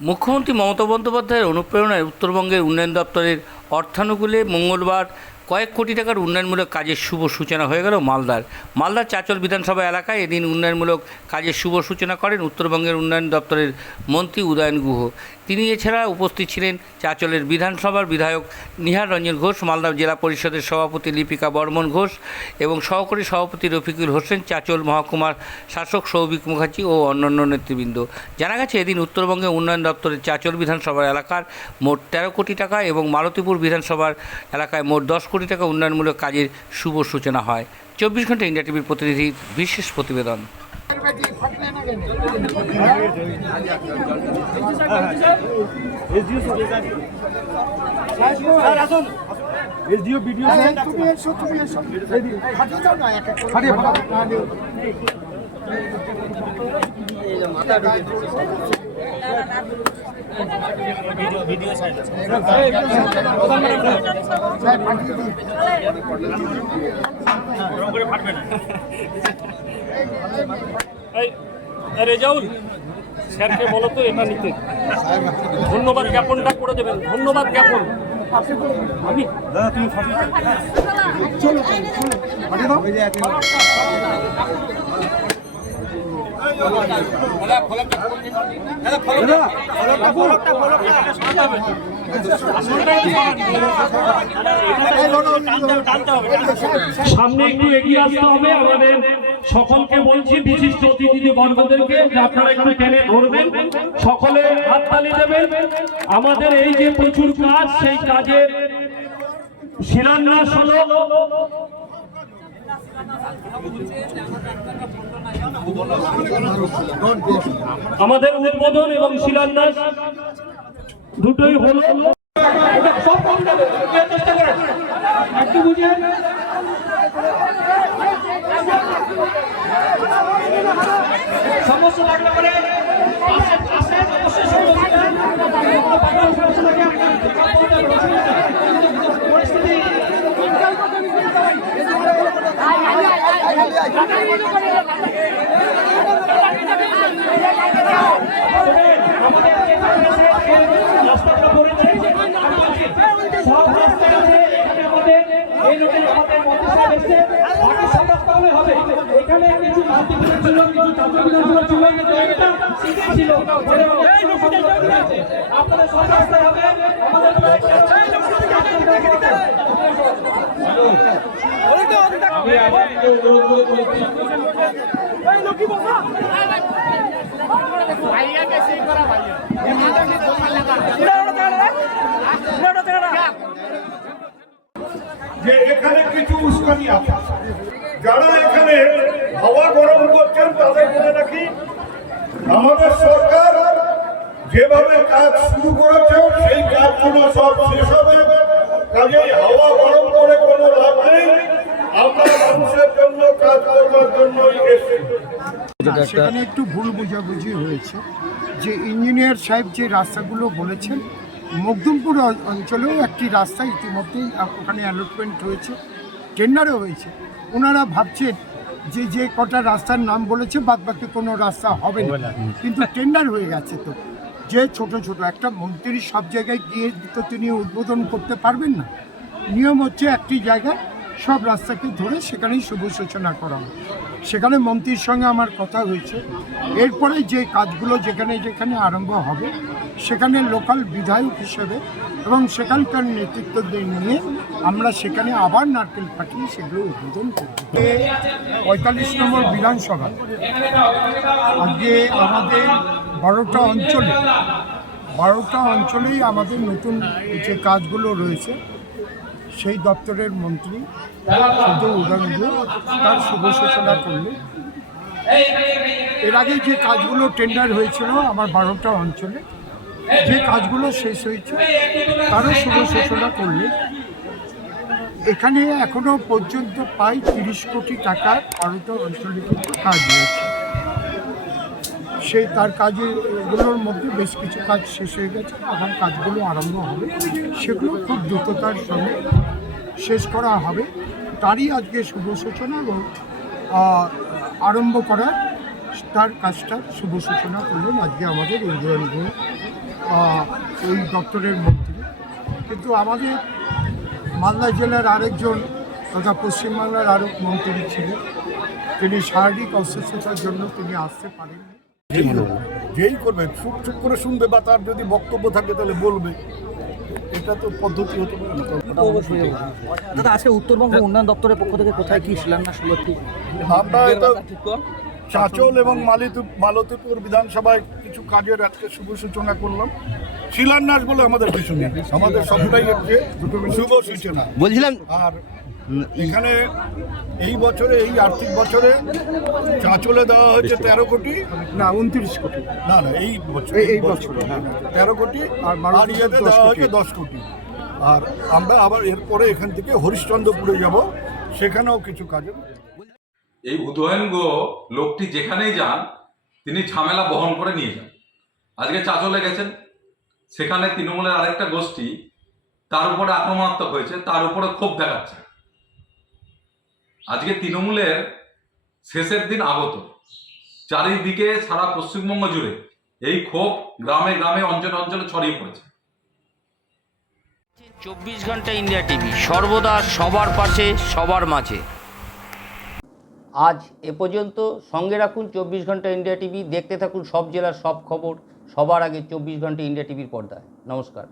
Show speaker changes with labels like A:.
A: মুখ্যমন্ত্রী মমতা বন্দ্যোপাধ্যায়ের অনুপ্রেরণায় উত্তরবঙ্গের উন্নয়ন দপ্তরের অর্থানুকূলে মঙ্গলবার কয়েক কোটি টাকার উন্নয়নমূলক কাজের শুভ সূচনা হয়ে গেল মালদার। মালদার চাচল বিধানসভা এলাকায় এদিন উন্নয়নমূলক কাজের শুভ সূচনা করেন উত্তরবঙ্গের উন্নয়ন দপ্তরের মন্ত্রী উদয়ন গুহ। তিনি এছাড়া উপস্থিত ছিলেন চাচলের বিধানসভার বিধায়ক নিহার রঞ্জন ঘোষ, মালদা জেলা পরিষদের সভাপতি লিপিকা বর্মন ঘোষ এবং সহকারী সভাপতি রফিকুল হোসেন, চাচল মহকুমার শাসক সৌভিক মুখার্জি ও অন্যান্য নেতৃবৃন্দ। জানা গেছে, এদিন উত্তরবঙ্গে উন্নয়ন দপ্তরের চাচল বিধানসভার এলাকার মোট তেরো কোটি টাকা এবং মালতীপুর বিধানসভার এলাকায় মোট দশ কোটি টাকা উন্নয়নমূলক কাজের শুভ সূচনা হয়। চব্বিশ ঘণ্টা ইন্ডিয়া টিভির প্রতিনিধির বিশেষ প্রতিবেদন।
B: এসডিও ভিডিও
C: তুমি এসো তুমি
D: রেজাউল স্যারকে বলো তো এটা নিতে ধন্যবাদ জ্ঞাপনটা করে দেবেন ধন্যবাদ জ্ঞাপন আমি
B: দাদা তুমি
C: চলো চলো চলো হাঁটিয়ে দাও
D: সামনে একটু এগিয়ে আসতে হবে আমাদের সকলকে বলছি, বিশিষ্ট অতিথি বর্গদেরকে, যে আপনারা একটু টেনে ধরবেন। সকলে হাত হাততালি দেবেন। আমাদের এই যে প্রচুর কাজ, সেই কাজের শিলান্যাস হলো। আমাদের উদ্বোধন এবং শিলান্যাস দুটোই হলো সব কম যাবে চেষ্টা করেন একটু বুঝে সমস্যা লাগলে পরে পাশে পাশে অবশ্যই সমস্যা পাঠানোর সমস্যা লাগে পরিস্থিতি আমাদের যে রাস্তাটা পড়েছে সব রাস্তায় আছে এখানে আমাদের এই রোডে আমাদের মন্ত্রী সাহেব এসছে বাকি সব রাস্তা হলে হবে এখানে কিছু মাল্টিপ্লেক্স ছিল কিছু চাচা ছিল কিন্তু একটা সিটি ছিল আপনাদের সব রাস্তায় হবে আমাদের আমি আপনাকে অনুরোধ করে বলছি
E: যে এখানে কিছু উস্কানি আছে। যারা এখানে হাওয়া গরম করছেন, তাদের মনে রাখি, আমাদের সরকার যেভাবে কাজ শুরু করেছে, সেই কাজগুলো সব শেষ হবে। কাজেই হাওয়া গরম করে কোনো লাভ নেই আমরা মানুষের জন্য কাজ করবার জন্যই
C: সেখানে একটু ভুল বোঝাবুঝি হয়েছে। যে ইঞ্জিনিয়ার সাহেব যে রাস্তাগুলো বলেছেন মকদুমপুর অঞ্চলেও একটি রাস্তা ইতিমধ্যেই ওখানে অ্যালটমেন্ট হয়েছে টেন্ডারও হয়েছে। ওনারা ভাবছেন যে যে কটা রাস্তার নাম বলেছে বাদ বাকি কোনো রাস্তা হবে না। কিন্তু টেন্ডার হয়ে গেছে তো। যে ছোট ছোট একটা মন্ত্রী সব জায়গায় গিয়ে তো তিনি উদ্বোধন করতে পারবেন না। নিয়ম হচ্ছে একটি জায়গায় সব রাস্তাকে ধরে সেখানেই শুভ সূচনা করা হয়। সেখানে মন্ত্রীর সঙ্গে আমার কথা হয়েছে। এরপরে যে কাজগুলো যেখানে যেখানে আরম্ভ হবে, সেখানে লোকাল বিধায়ক হিসেবে এবং সেখানকার নেতৃত্বদের নিয়ে আমরা সেখানে আবার নারকেল ফাটিয়ে সেগুলো উদ্বোধন করব। পঁয়তাল্লিশ নম্বর বিধানসভা। আজকে আমাদের বারোটা অঞ্চলে, বারোটা অঞ্চলেই আমাদের নতুন যে কাজগুলো রয়েছে সেই দপ্তরের মন্ত্রী শুধু উদাহরণ তার শুভ সূচনা করলে। এর আগে যে কাজগুলো টেন্ডার হয়েছিল আমার বারোটা অঞ্চলে, যে কাজগুলো শেষ হয়েছে, তারও শুভ সূচনা করলে। এখানে এখনও পর্যন্ত প্রায় তিরিশ কোটি টাকার বারোটা অঞ্চলে কিন্তু কাজ হয়েছে। সেই তার কাজগুলোর মধ্যে বেশ কিছু কাজ শেষ হয়ে গেছে এখন কাজগুলো আরম্ভ হবে। সেগুলো খুব দ্রুততার সঙ্গে শেষ করা হবে। তারই আজকে শুভ সূচনা এবং আরম্ভ করার তার কাজটার শুভ সূচনা করলেন আজকে আমাদের আহ, এই দপ্তরের মন্ত্রী। কিন্তু আমাদের মালদা জেলার আরেকজন তথা পশ্চিমবাংলার আরেক মন্ত্রী ছিলেন। তিনি শারীরিক অসুস্থতার জন্য তিনি আসতে পারেননি।
E: যেই করবে। চুপ চুপ করে শুনবে বা তার যদি বক্তব্য থাকে তাহলে বলবে। এটা তো পদ্ধতি হতে পারে। না
F: দাদা আজকে উত্তরবঙ্গ উন্নয়ন দপ্তরের পক্ষ থেকে কোথায় কি শিলান্যাস হলো
E: আমরা এটা চাঁচল এবং মালিতু মালতীপুর বিধানসভায় কিছু কাজের আজকে শুভ সূচনা করলাম। শিলান্যাস বলে আমাদের কিছু নেই। আমাদের সবটাই হচ্ছে শুভ সূচনা।
F: বলছিলাম
E: আর এখানে এই বছরে এই আর্থিক বছরে চাঁচলে দেওয়া হয়েছে তেরো কোটি।
C: না উনত্রিশ কোটি।
E: না না এই বছর
C: এই- বছরে,
E: হ্যাঁ। তেরো কোটি
C: আর
E: ইয়েতে দেওয়া হয়েছে দশ কোটি। আর আমরা আবার এরপরে এখান থেকে হরিশ্চন্দ্রপুরে যাব সেখানেও কিছু কাজে
G: এই উদয়নগ লোকটি যেখানেই যান তিনি ঝামেলা বহন করে নিয়ে যান। আজকে চাচলে গেছেন। সেখানে তৃণমূলের আরেকটা গোষ্ঠী তার উপরে আক্রমণাত্মক হয়েছে তার উপরে ক্ষোভ দেখাচ্ছে। আজকে তৃণমূলের শেষের দিন আগত। চারিদিকে সারা পশ্চিমবঙ্গ জুড়ে এই ক্ষোভ গ্রামে গ্রামে অঞ্চলে অঞ্চলে ছড়িয়ে পড়েছে।
A: চব্বিশ ঘণ্টা ইন্ডিয়া টিভি সর্বদা সবার পাশে সবার মাঝে। আজ এ পর্যন্ত সঙ্গে রাখুন চব্বিশ ঘণ্টা ইন্ডিয়া টিভি দেখতে থাকুন সব জেলার সব খবর সবার আগে চব্বিশ ঘণ্টা ইন্ডিয়া টিভির পর্দায়। নমস্কার।